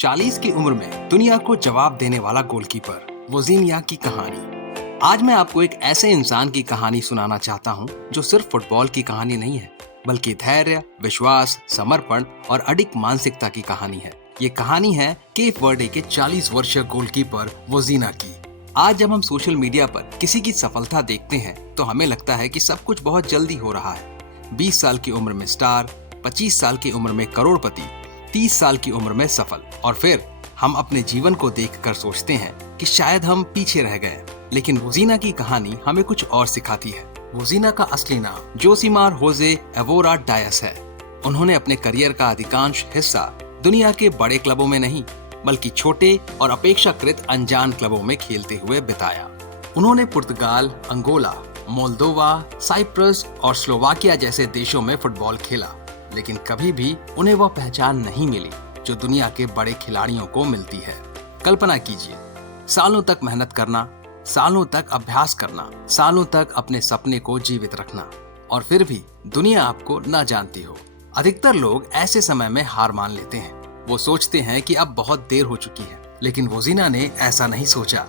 40 की उम्र में दुनिया को जवाब देने वाला गोलकीपर वोजीनिया की कहानी। आज मैं आपको एक ऐसे इंसान की कहानी सुनाना चाहता हूं जो सिर्फ फुटबॉल की कहानी नहीं है, बल्कि धैर्य, विश्वास, समर्पण और अडिग मानसिकता की कहानी है। ये कहानी है केप वर्डे के 40 वर्षीय गोलकीपर वोजीनिया की। आज जब हम सोशल मीडिया पर किसी की सफलता देखते हैं तो हमें लगता है कि सब कुछ बहुत जल्दी हो रहा है। 20 साल की उम्र में स्टार, 25 साल की उम्र में करोड़पति, 30 साल की उम्र में सफल, और फिर हम अपने जीवन को देखकर सोचते हैं कि शायद हम पीछे रह गए। लेकिन वोजीनिया की कहानी हमें कुछ और सिखाती है। वोजीनिया का असली नाम जोसिमार होजे एवोरा डायस है। उन्होंने अपने करियर का अधिकांश हिस्सा दुनिया के बड़े क्लबों में नहीं, बल्कि छोटे और अपेक्षाकृत अनजान क्लबों में खेलते हुए बिताया। उन्होंने पुर्तगाल, अंगोला, मोल्दोवा, साइप्रस और स्लोवाकिया जैसे देशों में फुटबॉल खेला, लेकिन कभी भी उन्हें वह पहचान नहीं मिली जो दुनिया के बड़े खिलाड़ियों को मिलती है। कल्पना कीजिए, सालों तक मेहनत करना, सालों तक अभ्यास करना, सालों तक अपने सपने को जीवित रखना, और फिर भी दुनिया आपको न जानती हो। अधिकतर लोग ऐसे समय में हार मान लेते हैं। वो सोचते हैं कि अब बहुत देर हो चुकी है, लेकिन वोजीनिया ने ऐसा नहीं सोचा।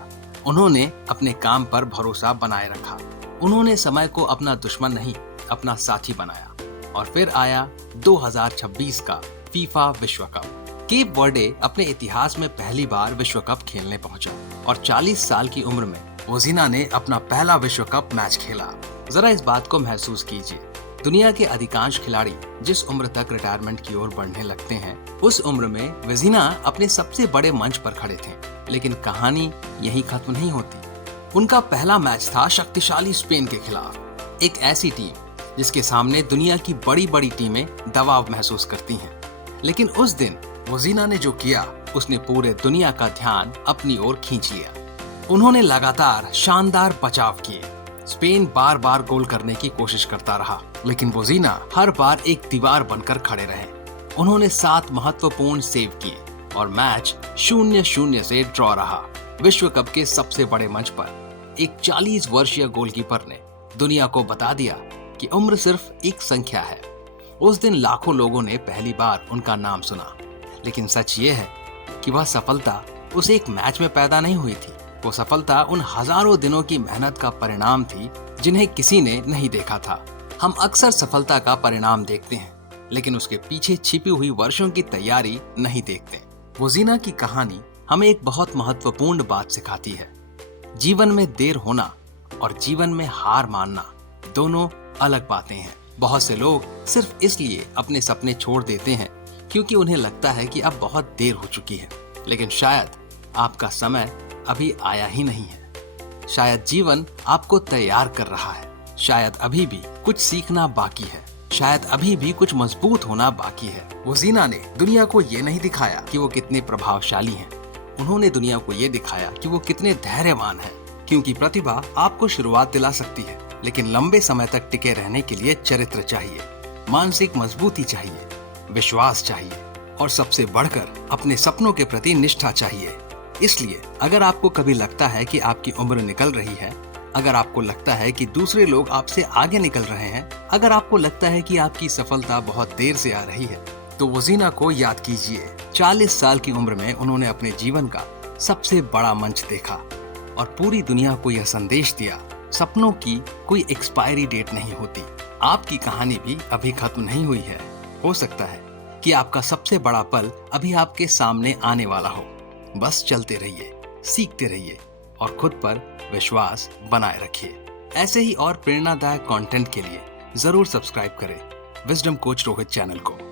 उन्होंने अपने काम पर भरोसा बनाए रखा। उन्होंने समय को अपना दुश्मन नहीं, अपना साथी बनाया। और फिर आया 2026 का फीफा विश्व कप। केप वर्डे अपने इतिहास में पहली बार विश्व कप खेलने पहुंचा, और 40 साल की उम्र में वोजीनिया ने अपना पहला विश्व कप मैच खेला। जरा इस बात को महसूस कीजिए, दुनिया के अधिकांश खिलाड़ी जिस उम्र तक रिटायरमेंट की ओर बढ़ने लगते हैं, उस उम्र में वोजीनिया अपने सबसे बड़े मंच पर खड़े थे। लेकिन कहानी यही खत्म नहीं होती। उनका पहला मैच था शक्तिशाली स्पेन के खिलाफ, एक ऐसी टीम जिसके सामने दुनिया की बड़ी बड़ी टीमें दबाव महसूस करती हैं। लेकिन उस दिन वोजीनिया ने जो किया, उसने पूरे दुनिया का ध्यान अपनी ओर खींच लिया। उन्होंने लगातार शानदार बचाव किए। स्पेन बार बार गोल करने की कोशिश करता रहा, लेकिन वोजीनिया हर बार एक दीवार बनकर खड़े रहे। उन्होंने 7 महत्वपूर्ण सेव किए और मैच 0-0 से ड्रॉ रहा। विश्व कप के सबसे बड़े मंच पर एक 40 वर्षीय गोलकीपर ने दुनिया को बता दिया कि उम्र सिर्फ एक संख्या है। उस दिन लाखों लोगों ने पहली बार उनका नाम सुना, लेकिन सच ये है कि वह सफलता उस एक मैच में पैदा नहीं हुई थी। वो सफलता उन हजारों दिनों की मेहनत का परिणाम थी जिन्हें किसी ने नहीं देखा था। हम अक्सर सफलता का परिणाम देखते हैं, लेकिन उसके पीछे छिपी हुई वर्षों की तैयारी नहीं देखते। वोजीनिया की कहानी हमें एक बहुत महत्वपूर्ण बात सिखाती है। जीवन में देर होना और जीवन में हार मानना दोनों अलग बातें हैं। बहुत से लोग सिर्फ इसलिए अपने सपने छोड़ देते हैं क्योंकि उन्हें लगता है कि अब बहुत देर हो चुकी है। लेकिन शायद आपका समय अभी आया ही नहीं है। शायद जीवन आपको तैयार कर रहा है। शायद अभी भी कुछ सीखना बाकी है। शायद अभी भी कुछ मजबूत होना बाकी है। वोजीनिया ने दुनिया को ये नहीं दिखाया कि वो कितने प्रभावशाली हैं। उन्होंने दुनिया को ये दिखाया कि वो कितने धैर्यवान हैं। क्योंकि प्रतिभा आपको शुरुआत दिला सकती है, लेकिन लंबे समय तक टिके रहने के लिए चरित्र चाहिए, मानसिक मजबूती चाहिए, विश्वास चाहिए, और सबसे बढ़कर अपने सपनों के प्रति निष्ठा चाहिए। इसलिए अगर आपको कभी लगता है कि आपकी उम्र निकल रही है, अगर आपको लगता है कि दूसरे लोग आपसे आगे निकल रहे हैं, अगर आपको लगता है कि आपकी सफलता बहुत देर से आ रही है, तो वोजीनिया को याद कीजिए। 40 साल की उम्र में उन्होंने अपने जीवन का सबसे बड़ा मंच देखा और पूरी दुनिया को यह संदेश दिया, सपनों की कोई एक्सपायरी डेट नहीं होती। आपकी कहानी भी अभी खत्म नहीं हुई है। हो सकता है कि आपका सबसे बड़ा पल अभी आपके सामने आने वाला हो। बस चलते रहिए, सीखते रहिए और खुद पर विश्वास बनाए रखिए। ऐसे ही और प्रेरणादायक कंटेंट के लिए जरूर सब्सक्राइब करें विजडम कोच रोहित चैनल को।